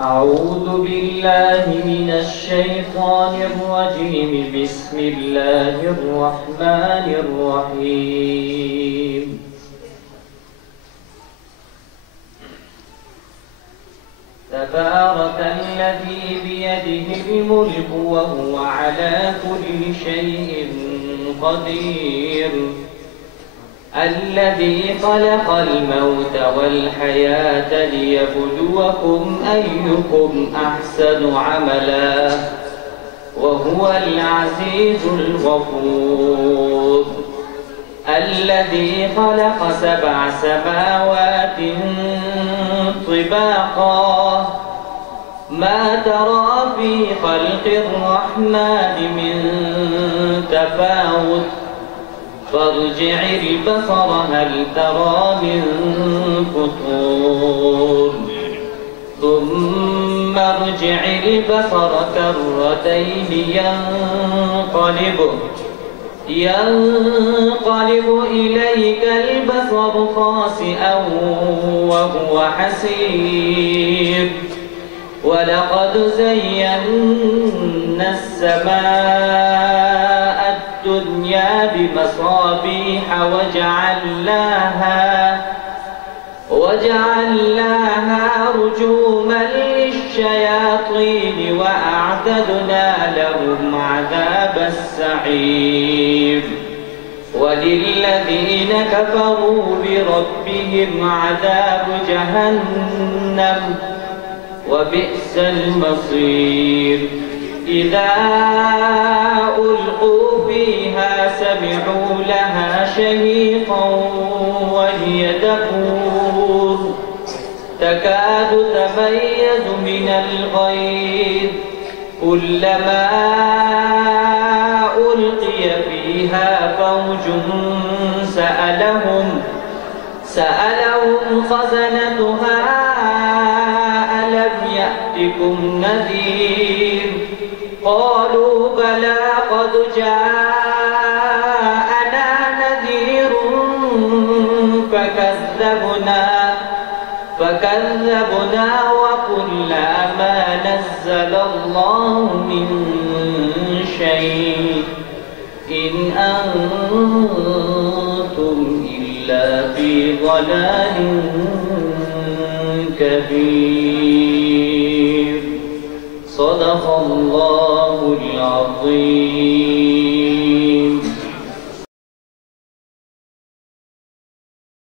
أعوذ بالله من الشيطان الرجيم. بسم الله الرحمن الرحيم. تبارك الذي بيده الملك وهو على كل شيء قدير. الذي خلق الموت والحياة ليبلوكم أيكم أحسن عملا وهو العزيز الغفور. الذي خلق 7 سماوات طباقا ما ترى في خلق الرحمن من تفاوت فارجع البصر هل ترى من فطور ثم ارجع البصر كرتين ينقلب إليك البصر خاسئا وهو حسير. ولقد زينا السماء الدنيا بمصابيح وجعلناها رجوما للشياطين وأعتدنا لهم عذاب السعير. وللذين كفروا بربهم عذاب جهنم وبئس المصير. إذا ألقوا فيها سمعوا لها شهيقا وهي تفور تكاد تميز من الغيظ كلما ألقي فيها فوج سألهم خزنتها ألم يأتكم نذير قالوا بلى قد جاءنا نذير فكذبنا وقلنا ما نزل الله من شيء إن أنتم إلا في ضلال كبير. صدق الله العظيم.